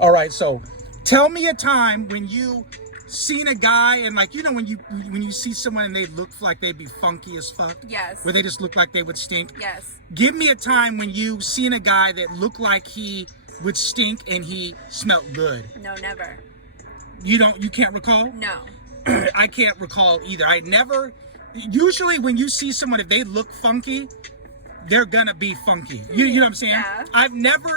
All right, so tell me a time when you seen a guy and like, you know, when you see someone and they look like they'd be funky as fuck. Yes. Where they just look like they would stink. Yes. Give me a time when you seen a guy that looked like he would stink and he smelled good. No, never. You can't recall? No. I can't recall either. I never, usually when you see someone, if they look funky, they're gonna be funky. You know what I'm saying? Yeah. I've never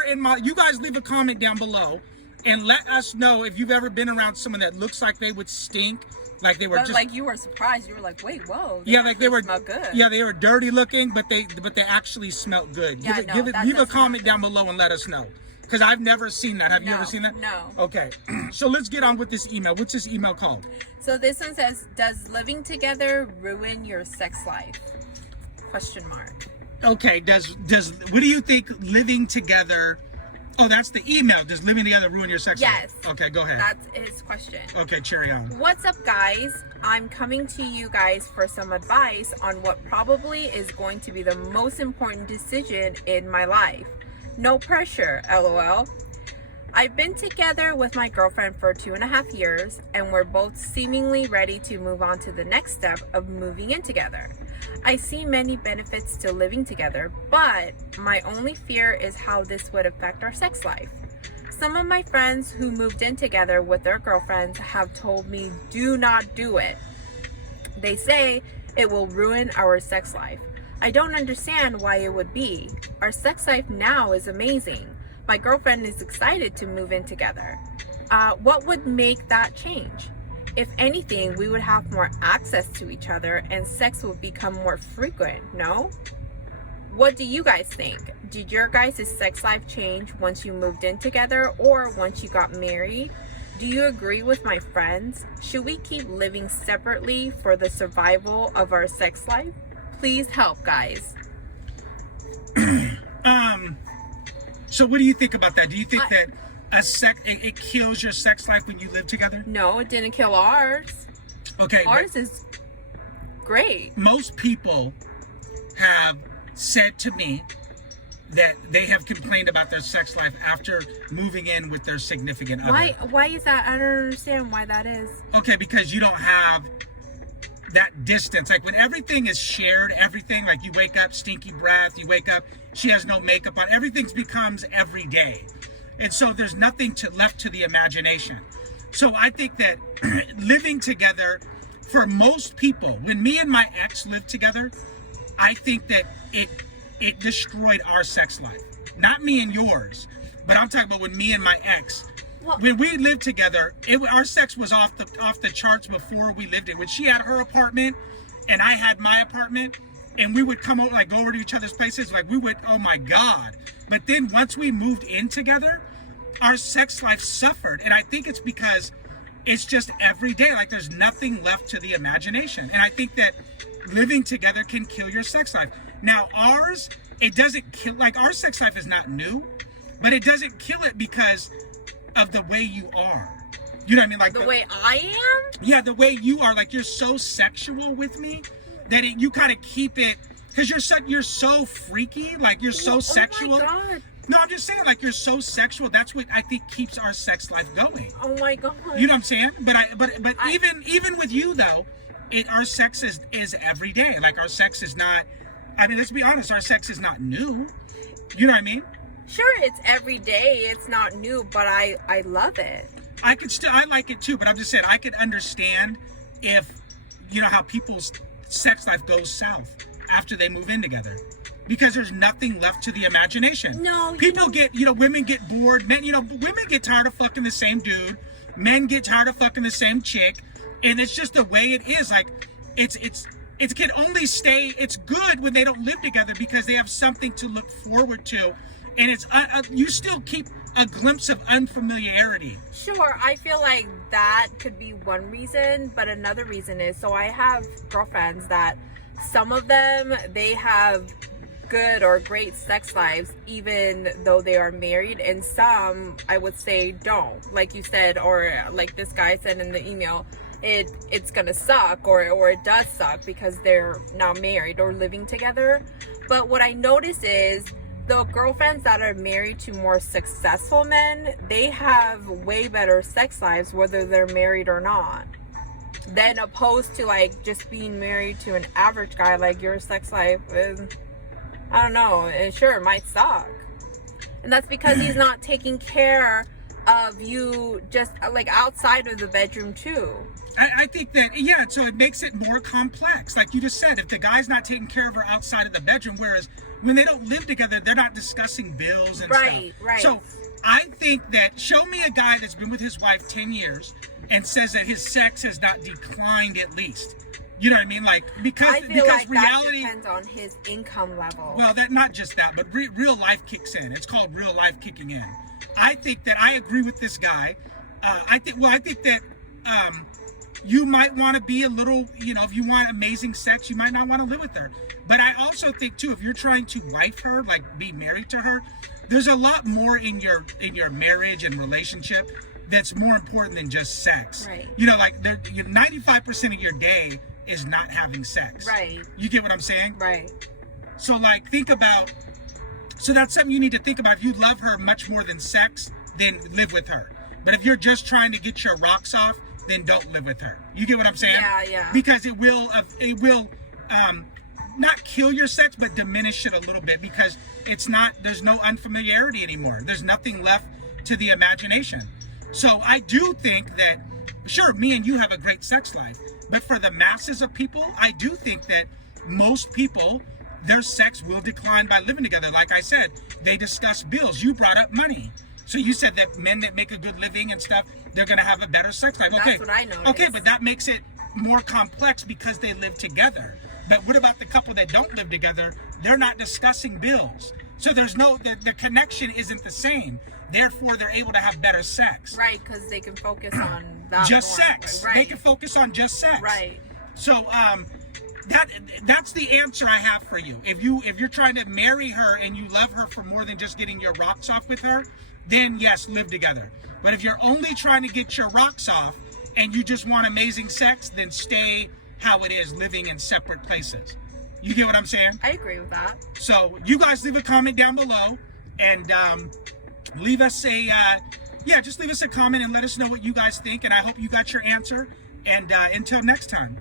you guys leave a comment down below and let us know if you've ever been around someone that looks like they would stink. Like they were but like you were surprised. You were like, wait, whoa. Yeah, like they were smell good. Yeah, they were dirty looking, but they actually smelled good. Yeah, Leave a comment down below and let us know. Because I've never seen that. Have you ever seen that? No. Okay. So let's get on with this email. What's this email called? So this one says, does living together ruin your sex life? Question mark. Okay, does what do you think living together? Oh, that's the email. Does living together ruin your sex life? Yes. Okay, go ahead. That's his question. Okay, cherry on. What's up, guys? I'm coming to you guys for some advice on what probably is going to be the most important decision in my life. No pressure, LOL. I've been together with my girlfriend for 2.5 years, and we're both seemingly ready to move on to the next step of moving in together. I see many benefits to living together, but my only fear is how this would affect our sex life. Some of my friends who moved in together with their girlfriends have told me do not do it. They say it will ruin our sex life. I don't understand why it would be. Our sex life now is amazing. My girlfriend is excited to move in together. What would make that change? If anything, we would have more access to each other and sex would become more frequent, no? What do you guys think? Did your guys' sex life change once you moved in together or once you got married? Do you agree with my friends? Should we keep living separately for the survival of our sex life? Please help, guys. So what do you think about that? Do you think that it kills your sex life when you live together? No, it didn't kill ours. Okay. Ours is great. Most people have said to me that they have complained about their sex life after moving in with their significant other. Why is that? I don't understand why that is. Okay, because you don't have that distance. Like when everything is shared, everything, like you wake up, stinky breath, you wake up, she has no makeup on, everything becomes every day. And so there's nothing left to the imagination. So I think that living together, for most people, when me and my ex lived together, I think that it destroyed our sex life. Not me and yours, but I'm talking about when me and my ex, when we lived together, our sex was off the charts before we lived it. When she had her apartment and I had my apartment, and we would come over, like go over to each other's places, like we would, oh my God. But then once we moved in together, our sex life suffered. And I think it's because it's just every day, like there's nothing left to the imagination. And I think that living together can kill your sex life. Now ours, it doesn't kill, like our sex life is not new, but it doesn't kill it because of the way you are. You know what I mean? Like the way I am? Yeah, the way you are. Like you're so sexual with me that you kind of keep it, because you're so freaky, like you're so sexual. Oh my God. No, I'm just saying, like you're so sexual. That's what I think keeps our sex life going. Oh my God. You know what I'm saying? But even with you though, our sex is every day. Like our sex is not. I mean, let's be honest. Our sex is not new. You know what I mean? Sure, it's every day. It's not new, but I love it. I like it too. But I'm just saying, I could understand if, you know, how people's sex life goes south after they move in together, because there's nothing left to the imagination. No, women get bored. Men, women get tired of fucking the same dude. Men get tired of fucking the same chick, and it's just the way it is. Like it can only stay. It's good when they don't live together because they have something to look forward to, and it's you still keep a glimpse of unfamiliarity. Sure, I feel like that could be one reason, but another reason is, so I have girlfriends that some of them, they have good or great sex lives even though they are married, and some I would say don't, like you said, or like this guy said in the email, it's gonna suck, or it does suck because they're now married or living together. But what I notice is the girlfriends that are married to more successful men, they have way better sex lives whether they're married or not, than opposed to like just being married to an average guy. Like, your sex life is, I don't know, it might suck. And that's because he's not taking care of you just like outside of the bedroom too. I think that, yeah, so it makes it more complex. Like you just said, if the guy's not taking care of her outside of the bedroom, whereas when they don't live together, they're not discussing bills and right, stuff. Right. So I think that, show me a guy that's been with his wife 10 years and says that his sex has not declined at least. You know what I mean? Like, because like reality that depends on his income level. Well, that not just that, but real life kicks in. It's called real life kicking in. I think that I agree with this guy. I think that you might want to be a little, if you want amazing sex, you might not want to live with her. But I also think too, if you're trying to wife her, like be married to her, there's a lot more in your marriage and relationship that's more important than just sex. Right. Like 95% of your day is not having sex. Right. You get what I'm saying? Right. So like so that's something you need to think about. If you love her much more than sex, then live with her. But if you're just trying to get your rocks off, then don't live with her. You get what I'm saying? Yeah. Because it will not kill your sex, but diminish it a little bit, because there's no unfamiliarity anymore. There's nothing left to the imagination. So I do think that, sure, me and you have a great sex life, but for the masses of people, I do think that most people, their sex will decline by living together. Like I said, they discuss bills. You brought up money. So you said that men that make a good living and stuff, they're going to have a better sex life. Okay. That's what I noticed. Okay, but that makes it more complex because they live together. But what about the couple that don't live together? They're not discussing bills. So there's the connection isn't the same. Therefore, they're able to have better sex. Right, because they can focus on that just more. Sex. Right. They can focus on just sex. Right. So that's the answer I have for you. If you're trying to marry her and you love her for more than just getting your rocks off with her, then yes, live together. But if you're only trying to get your rocks off and you just want amazing sex, then stay how it is, living in separate places. You get what I'm saying? I agree with that. So you guys leave a comment down below and leave us just leave us a comment and let us know what you guys think. And I hope you got your answer. And until next time.